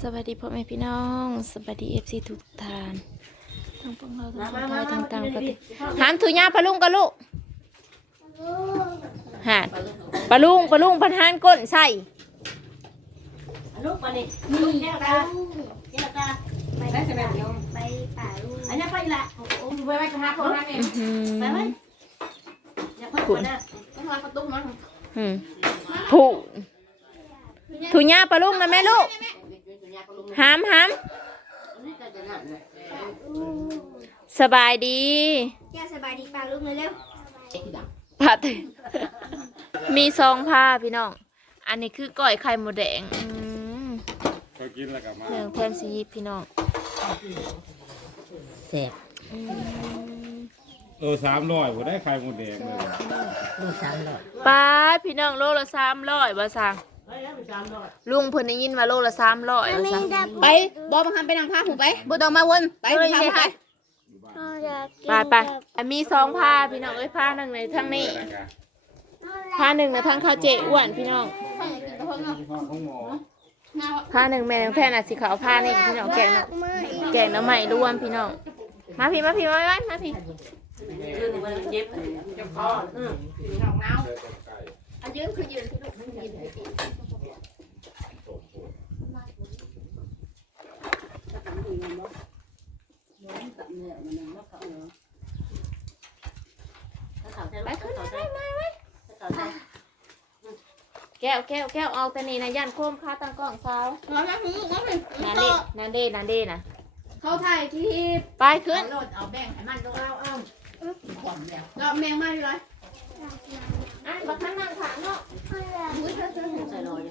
สวัสดีพ่อแม่พี่น้อง สวัสดีเอฟซีทุกท่านทั้งพวกเราทั้งคนไทยทั้งต่างประเทศหามถุยาปลาลุงกันลูกหานปลาลุงปลาลุงพันหานก้นใส่ลูกมานี่ลูกแก้วตาแก้วตาไปได้ใช่ไหมเดี๋ยวไปป่าลูกอันนี้ไปละโอ้โหไปไว้กระทะโคราชเองอื้อหืไปอไว้อย่าเพิ่งนะกระทะประตูมันหืมผูถุยาปลาลุงนะแม่ลูก หามหามสบายดีย่าสบายดีป่าลูกเลยเร็วผัดมีซองผ้าพี่น้อง อันนี้คือก้อยไข่หมูแดงอืมเคยกินแล้วกลับมาเรื่องแทนซีพี่น้องแซ่บอืมเออสามร้อยผมได้ไข่หมดแดงเลยลูกสามร้อยป้าดพี่น้องโลละสามร้อยบ่สั่ง ลุงเพิ่นได้ยินว่าโลละสามร้อยบ่สั่งไปบอมาทำไปนางผ้าหูไปบ่ต้องมาวนไปทำไปไปไปอันมีซองผ้าพี่น้องเอ้ยผ้าหนึ่งในทั้งนี้ผ้าหนึ่งนะทั้งข้าวเจ๊อ้วนพี่น้องยี่ห้อของหมอผ้าหนึ่งแม่นางแพนอะสีขาวผ้านี่พี่น้องแกงน้ำแกงน้ำใหม่รวมพี่น้องมาพี่มาพี่มาไว้มาพี่ยืนมันเจ็บจะคออืมอัน ยืนคือยืนที่ลูกไปขึ้นไปไปไปแก้วแก้วแก้วเอาแต่นี่นะยันโคมค่าตั้งกล้องเช้ามาแล้วหูมาเป็นนันเด้นันเด้นันเด้นะเขาถ่ายที่ไปขึ้นรถเอาแบ่งให้มันลงเอาเอาขวมแล้วก็แมงมาอยู่เลยอะ บักฮันนั่งขางเนาะหุ้ยใส่ลอย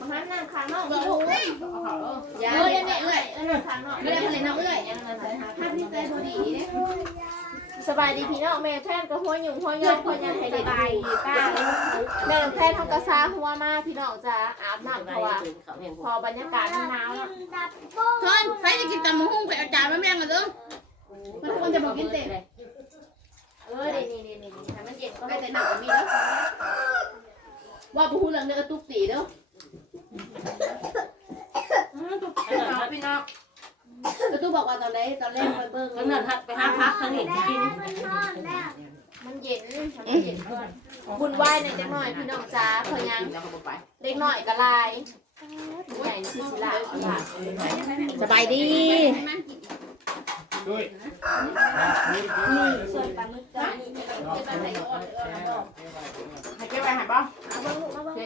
บักฮันนั่งขางเนาะบอกลูกเอ้ยเออเนี่ยเนี่ยเอ้ยเอ้ยนั่งขางเนาะไม่ได้เลยน้องเอ้ยภาพที่ใจพอดีเนี่ยสบายดีพี่น้องแม่แทนกับหัวหยุ่งหัวยองหัวยังให้ได้ดีป้าแม่แทนทำกระซ้าหัวมาพี่น้องจะอาบน้ำเพราะว่าพอบรรยากาศมันหนาวเนาะทนใครจะกินตำมะฮุ่งไปอาจารย์มาแม่งกันเด้อมันควรจะบอกกินเตะ เออนี่นี่นี่นี่ให้มันเย็นก็ไปให้แต่หนักกว่ามีแล้วว่าบุหูเรื่องเนื้อตุ๊กตีเด้อพี่น้องกระตู้บอกว่าตอนแรกตอนแรกไปเบิ่งทั้งนั้นไปหาพักทั้งนี้กินมันเย็นมันเย็นก่อนบุญไหว้ในอยจังหน่อยพี่น้องจ้าเพอยังแล้วก็ไปเล็กน้อยก็ลายใหญ่นี่คือสิลาเอาล่ะสบายดี ด้วยส่วนปลาหมึกจ้าให้เก็บไว้ให้บ้าง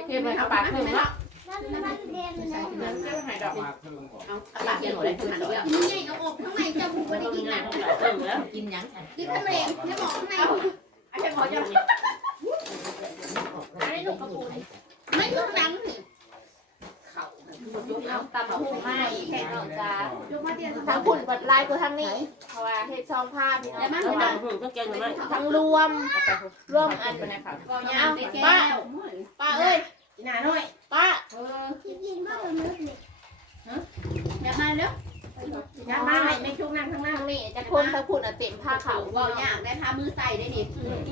เก็บไว้ให้ปากขึ้นเนาะมาเครื่องบอกเอาปากเกี่ยวได้ขนาดนี้นี่ไงเอาออกข้างในจะบุกไปได้กินหนักเออแล้วกินยังกินข้างในไม่บอกข้างในไอ้เจ้าขอจะอันนี้หนูกระปุกไม่ต้องดัง เอาตำมะฮุ่งมาอีกแค่น้องจ้าดูมาเตียนทั้งผุ่นบัดลายตัวทั้งนี้ เพราะว่าเฮ็ดซองผ้าพี่น้องแล้วมันก็แกงมันทั้งรวมรวมอันเป็นนะคะก็ยาวในแก้วป้าเอ้ยหน้าน้อยป้าเออกินมากเลยมึกนี่ฮะอย่ามาเด้อยั นมาให้ไม่ชุกนั่งข้างหน้างนี้จะคนทั้งผุ่นอะเต็มผ้าขาวเบาอยากได้พามือใส่ได้ดิ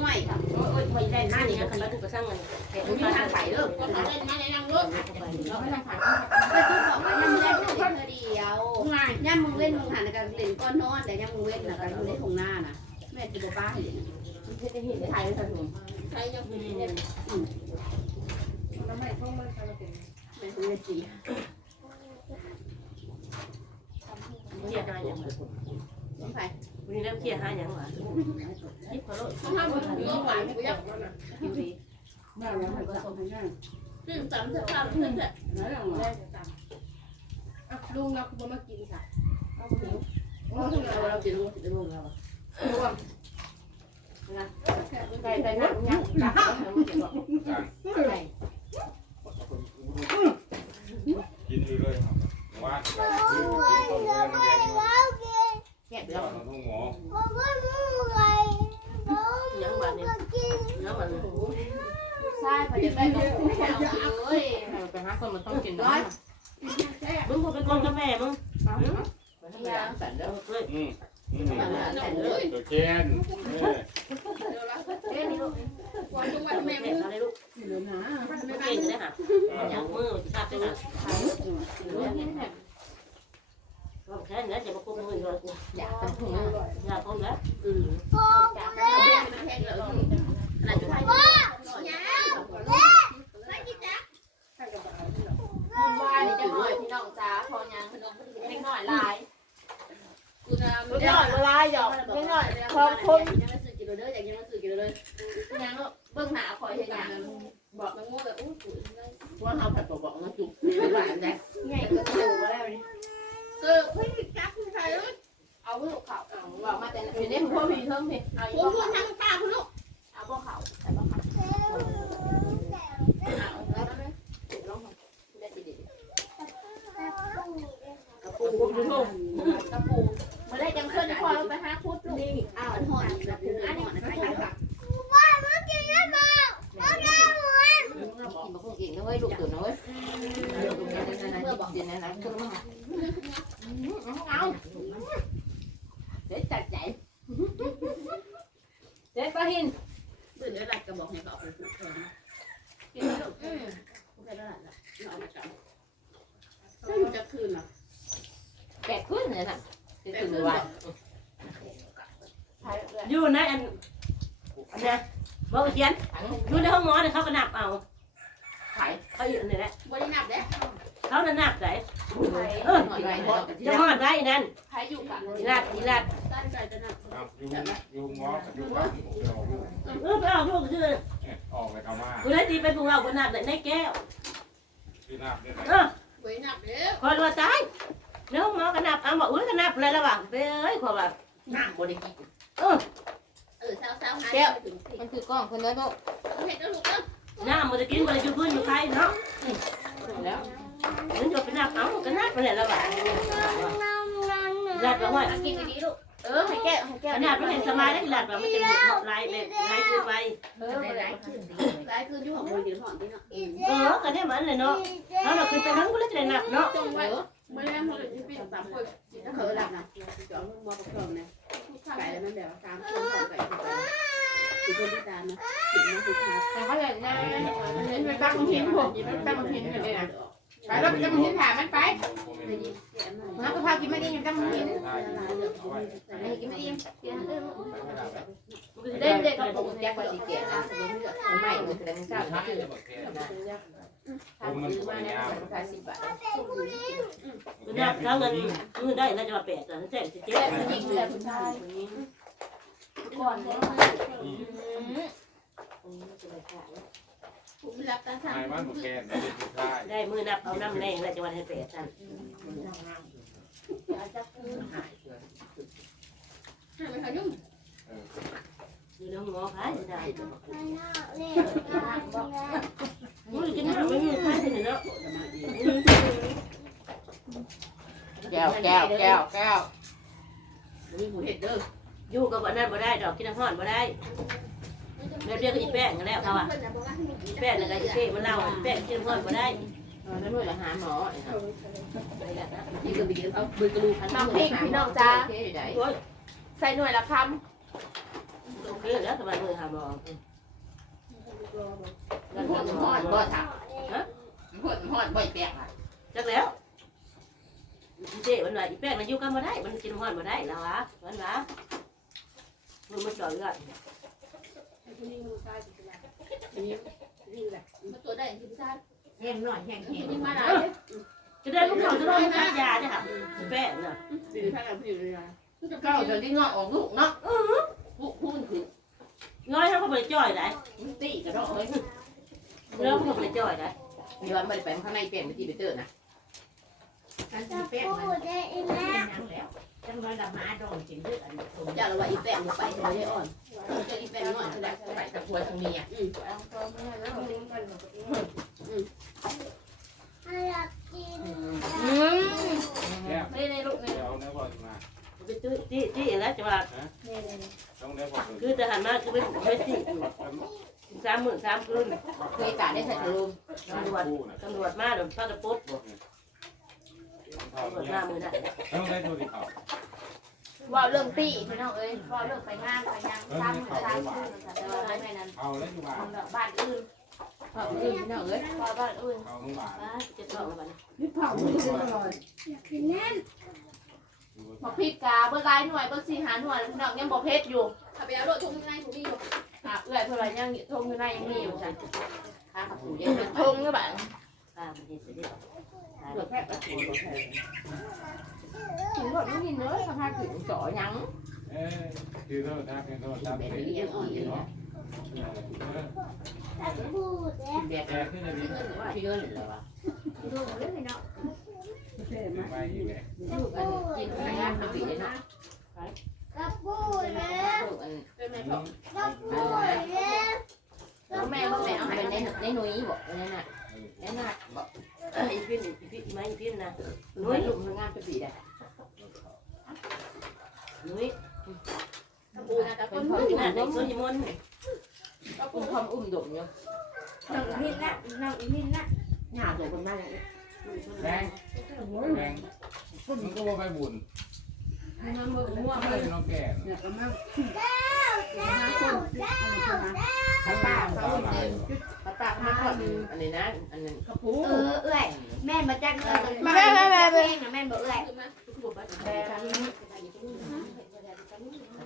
ง่อยค่ะโอ้ยไม่ได้หน้านี่กันแล้วถูกกระช่างเลยแต่ไม่ทางใส่เด้อก็ขอเล่นมาในนั่งลูกเราไม่ทางผ่านก็ต้องบอกว่าย่ำเล่นเล่นเดียวย่ำมึงเล่นมึงหันกันเล่นก้อนนอนแต่ย่ำมึงเล่นนะกันอยู่ในทงหน้าน่ะแม่จะบอกป้าให้เล่นถ่ายไปทางนู้นใช้ยังมีเนี่ยอืมแม่คุณเล่นสีเครี ดอะไรอย่างน้องไผ่วันนี้เริ่มเครียดหาอย่างหวานนี่ขอโทษต้องห้ามมึงก็หวานกูยักอยู่ดีซึ่งสามสิบสามเพื่อนเพื่อนลุงเราคือมากินค่ะเราทำงาเราจะรู้จะรู้เราไปไปนั่งนั่งนั่งกินอยู่เลยครับว่าคือกินต้มแดงแดง แค่เดี เดี๋ ย ยว วต้องหมอ ยังแบบนี้ยังแบบนี้ ใช่พอดีไปก็เอ้ย ไปหาคนมันต้องกินด้วยมึงเป็นคนกับแม่มึง แต่เด้ อืมอืมตัวแกนเออเอ้ยนี่ลูกวันทุกวันแม่แม่อลูก เหลือหนา ไม่เก่งเลยค่ะอย่างมือจะทราบได้ค่ะ เบอกแค่นั้นจะมาคุมมือเลย อยากเป็นหัว อย่าคุมแล้ว อืม จาก แต่เขาไม่ได้มันแพงเลยขนาดจะให้ บุญวายนี่จะหน่อยพี่น้องจ้าพอยังเล็กหน่อยลาย กูจะ เล็กหน่อยลายหยอกเล็กหน่อยพอคน ยังมาซื้อกิโลเด้ออยากยังมาซื้อกิโลเลย ยังเบื้องหน้าคอยเห็นยัง บอกมันโง่แบบอู้ปุ๋ยว่าเขาผัดบอกมาจุกไม่หวานแต่ ไงก็ถูกแล้วนี่ เออเฮ้ยจับใครเลยเอาลูกเขาบอกมาแต่เห็นได้พ่อพี่เพิ่มพี่เอาอีคุณกคุณทางป้าคุณลูกเอาพวกเขาแต่พวกเขาเอาแล้วนะลองได้ดีกระปุกคุณลูกกระปูเมื่อไรจังขึ้นคอยไปหาคุดลูกนี่อ้าวห่อนนี้อันนี้มาคุมอีกนะเว้ยลูกตื่นนะเว้ยเมื่อบอกเดี๋ยวนะนะคือมัน เอาเดี๋ยวจัดใจ เด็ดปลาหิน ตื่นด้วยไรกระบอกเนี่ยก็เอาไปผูกแขน กินลูก ผูกแขนแล้วล่ะเอามาจับถ้าอยู่จะคืนอะ แกะขึ้นเลยนะคือคือว่าใช่เลยอยู่ในอันอันนี้บอกเขียนอยู่ในห้องหมอเนี่ยเขาก็นับเอาขายเขาอยู่นี่แหละบริณับเด้เขาน่ะนับไหนใครเออจะหอดได้นั่นใครอยู่กันอีลัดอีลัดตั้งใจจะนับครับอยู่อยู่งอกับอยู่บ้านผมจะออกลูกเออไปเอาลูกชื่อออกไปเข้ามากูได้ตีเป็นพวกเราคนนับในแก้วที่น้ำได้ไหมเออบริณับเด้คนว่าตาย ในห้องหมอก็นับเอาบอกอุ้ยก็นับเลยแล้วว่ะเอ้ยขอแบบนับบริกิเออเออเศร้าเศร้าหายถึงสิมันคือกล้องคนนั้นลูกเห็นแล้วลูกเด้อน้ำมันจะกินมันจะอยู่พื้นอยู่ใครเนาะแล้วมันจะไปนับเอาก็นับไปเลยแล้วว่ะลัดว่าว่ากินดีๆลูกเออให้แก้ให้แก้ขนาดมันเห็นสบายได้ลัดว่ามันจะลายแบบลายคือไปเออไม่ได้ขึ้นหลายคืนอยู่ของบริณับที่เนาะเออก็ได้มันเลยเนาะเราเราคือไปนั้นก็เลยจะนับเนาะจง ไม่ได้มาเลยที่พี่สามคนถ้าเขาหลับนะจอมมอประกอบนะไก่แล้วมันแบบสามคนสองไก่ไปคือคนที่ตามนะถึงมันคือขาแต่เขาเลยนะไปตั้งหินผมตั้งหินกันเลยนะไปแล้วตั้งหินถามมันไปไปยิงแกมาน้ำก็พากินไม่ได้ยังตั้งหินไอ้กินไม่อิ่มเล่นเด็กกับผมแยกไปสีเกล้าสมมติว่าไม่มันเป็นเจ้าที่คือ ผมมันสวยงามขายสิบบาทนับเท่าเงินมือได้แล้วจะมาแปดแต่แจ้งสิเจ๊แก้ผู้หญิงแต่ผู้ชายก่อนเลยผมรับตาสั่งนายบ้านบุกแกนได้สุดท้ายได้มือนับเอาน้ำแรงแล้วจะวันให้แปดท่านให้มันเขายุ่งอยู่น้องหมอขายได้ มือกินน้ำไม่มีขายที่ไหนเนาะแก้วแก้วแก้วแก้วมีหมูเห็ดเด้ออยู่กับวันนั้นบ่ได้ดอกกินน้ำห้อนบ่ได้เดี๋ยวเรียกอีแป้งกันแล้วเขาอะแป้งอะไรอีเป้มันเล่าแป้งกินน้ำห้อนบ่ได้แล้วนู่นหาหมอนี่คือบีเขาบือกระดูกพันน้ำพริกพี่น้องจ้าโอเคได้โอ้ยใส่หน่วยละคโอเคแล้วทำไมมือหาหมอ มันหอดหอดบ่ถักมันหอดหอดบ่แตกอะจักแล้วเจ๊มันว่าอีแป้งมันอยู่กันบ่ได้ มันกินหอนบ่ได้แล้ววะมันว่ามือมันจ่อยเลยตัวได้ที่ชาติแห้งหน่อยแห้งแห้งยิ่มาหลายจะได้ลูกเขาจะต้องทานยาเนี่ยค่ะแป้งน่ะสี่พันกับสี่เลยเก้าเดี๋ยวนี้งอออกลูกเนาะลูกพูนคือน้ อยเขาก็บ่ได้จ่อยได้ตีกระดอกเลยเริ่มเขาก็บ่ได้จ่อยได้มีวันไปไปข้างในเปลี่ยนไปที่ไปเตอร์นะการที่เปลี่ยนมันแล้วจังเลยดำมาโดนจริงด้วยอันนี้อย่าละว่าอีแป้งไปไม่ได้อ่อนจะอีแป้งน้อยจะได้ไปตะกวยทางนี้อะอืมำอืมแก้วนี่ในลูกนี่เดี๋ยวเนื้อพอมา ไปตื้อที่ที่แล้วจะว่าต้องเนื้อพอคือทหารมาคือไปไปสิสามหมื่นสามคืนเคยการได้ใส่กระลุมตำรวจตำรวจมาเดี๋ยวพาตะปุ๊บตำรวจมามือน่ะต้องได้ตัวที่เขาว่าเรื่องตีพี่น้องเอ้ยว่าเรื่องไปงานไปงานซ้ำซ้ำขึ้นแต่ว่าไม่นั้นเอาแล้วอยู่บ้านบ้านอื่นพออื่นพี่น้องเอ้ยพอบ้านอื่นเขามึงบาทจะต้องแล้วบัดนี้นี่เผาไม่ได้อร่อย บอกพริกกาเบอร์ลายหน่วยเบอร์สี่หาหน่วยพี่น้องยังบอกเพชรอยู่ถ้าไปเอารถทุ่งในถุงนี้อยู่อะเอื้อยเท่าไหรยังทงอยู่ในยังมีอยู่จ้ะข้ากับผู้เดียวทงก็แบบข้ามันจะสิได้เดือดแค่แบบกินรถไม่กินเลยสภาพถึงจ่อยังเอ้ยคือโทษทักคือโทษทักแบบเลยนี้ยังอ่อนอยู่เนาะแกขึ้นในนี้พี่เงินเลยวะเท่ไหมไม่อีกแหละลูกอันกิน งานมันปีเนาะลูกอันเป็นไหมพ่อแล้วแม่บอกแม่เอาในให้ในในนุ้ยบอกในน่ะในน่ะบอกอีพินอีพินอีไม้อีพินนะนุ้นุ้ยยลูกงานเป็นปีได้นุ้ยปูนะแต่คเป็นนพ่อนุ้ยที่น่ะนั่นในส่วนยมนก็ปูเป็นพ่ออุ้มดมอยู่นั่งอีมินนะนั่งอีมินนะหน้าตัวคนนั่ง แดงแดงมึงก็ว่าไปบุญน้ำมือม่วงไม่เลยได้น้องแก่เนี่ยก็มาห้าคนอันนี้คนนะป้าป้าอุ้มเองป้าป้ามาก่อนอันนี้นะอันนั้นกระปูเออเอ้ยแม่นมาจักเงินแม่แม่แม่แม่แม่นะแม่นบอกเอ้ย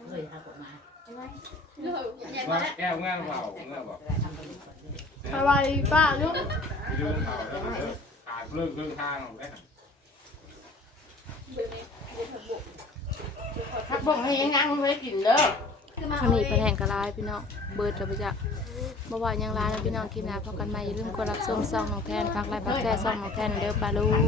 เคยทำออกมาว่าแก้วเงี้ยเปล่าเงี้ยบอกสบายดีป้าลูกไปดูเปล่าแล้วขายเรื่องเรื่องทางหรอกนะถ้าบอกให้ยังงั้งไว้กินเด้อวันนี้เป็นแห่งกระลายพี่น้องเบิร์ดเราไปจะเมื่อวานยังร้านนะพี่น้องคลิปหน้าพบกันใหม่อย่าลืมกดรับชมซองน้องแทนฝากไลค์ฝากแชร์ซองน้องแทนเด้อปลาลุง